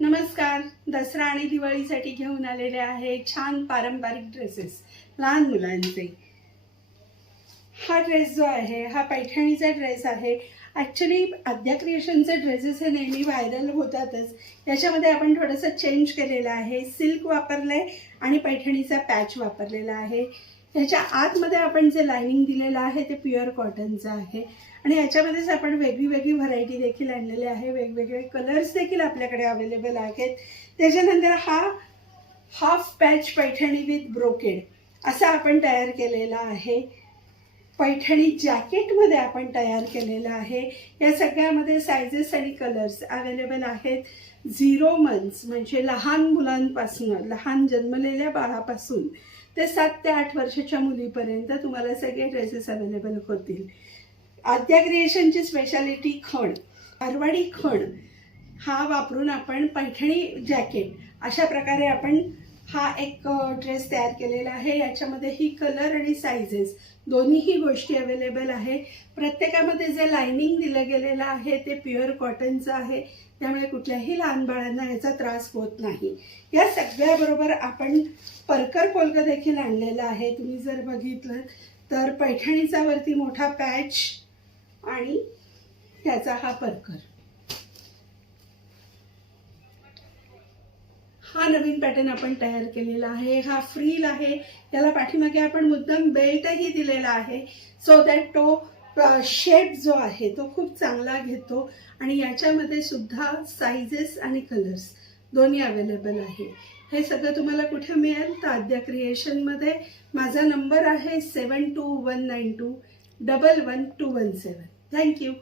नमस्कार. दसरा आणि दिवाळीसाठी घेऊन आलेले आहे छान पारंपरिक ड्रेसेस लहान मुलांचे. हा ड्रेस जो आहे हा पैठणीचा ड्रेस आहे. ॲक्च्युली आद्या क्रिएशनचे ड्रेसेस हे नेहमी व्हायरल होतातच. याच्यामध्ये आपण थोडंसं चेंज केलेलं आहे. सिल्क वापरलं आहे आणि पैठणीचा पॅच वापरलेला आहे. ह्याच्या आतमध्ये आपण जे लायनिंग दिलेलं आहे ते प्युअर कॉटनचं आहे आणि याच्यामध्येच आपण वेगळी वेगळी व्हरायटी देखील आणलेली आहे. वेगवेगळे कलर्स देखील आपल्याकडे अवेलेबल आहेत. त्याच्यानंतर हा half patch Paithani with brocade असा आपण तयार केलेला आहे. पैठणी जॅकेटमध्ये आपण तयार केलेलं आहे. या सगळ्यामध्ये सायझेस आणि कलर्स अवेलेबल आहेत. 0 मंथ्स म्हणजे लहान मुलांपासून, लहान जन्मलेल्या बाळापासून ते 7 ते 8 वर्षाच्या मुलीपर्यंत तुम्हाला सगळे ड्रेसेस अवेलेबल होतील. आद्या क्रिएशनची स्पेशालिटी खण, मारवाडी खण हा वापरून आपण पैठणी जॅकेट अशा प्रकारे आपण हा एक ड्रेस तयार केलेला आहे. याच्यामध्ये ही कलर आणि सायझेस दोन्हीही गोष्टी अवेलेबल आहे. प्रत्येकामध्ये जे लायनिंग दिलं गेलेलं आहे ते प्युअर कॉटनचं आहे, त्यामुळे कुठल्याही लहान बाळांना याचा त्रास होत नाही. या सगळ्याबरोबर आपण परकर पोलकं देखील आणलेलं आहे. तुम्ही जर बघितलं तर पैठणीचा वरती मोठा पॅच आणि त्याचा हा परकर. हा नवीन पॅटर्न आपण तयार केलेला आहे. हा फ्रील आहे. त्याला पाठीमागे आपण मुद्दाम बेल्टही दिलेला आहे सो दॅट तो शेप जो आहे तो खूप चांगला घेतो. आणि याच्यामध्ये सुद्धा सायझेस आणि कलर्स दोन्ही अवेलेबल आहे. हे सगळं तुम्हाला कुठे मिळेल तर आद्या क्रिएशनमध्ये. माझा नंबर आहे 7219211217. थँक्यू.